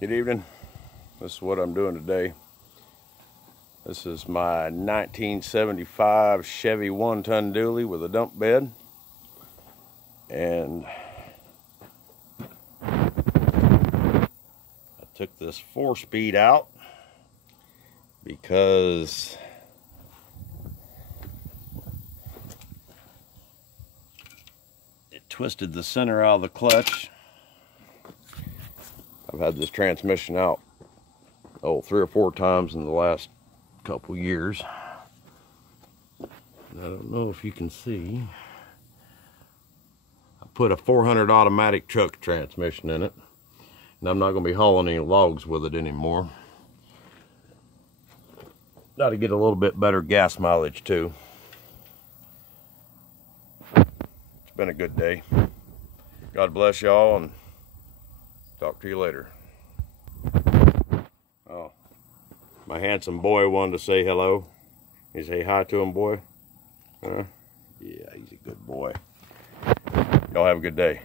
Good evening. This is what I'm doing today. This is my 1975 Chevy 1-ton dually with a dump bed. And I took this 4-speed out because it twisted the center out of the clutch. I've had this transmission out 3 or 4 times in the last couple years. And I don't know if you can see. I put a 400 automatic truck transmission in it, and I'm not going to be hauling any logs with it anymore. Got to get a little bit better gas mileage too. It's been a good day. God bless y'all, and talk to you later. Oh, my handsome boy wanted to say hello. You say hi to him, boy? Huh? Yeah, he's a good boy. Y'all have a good day.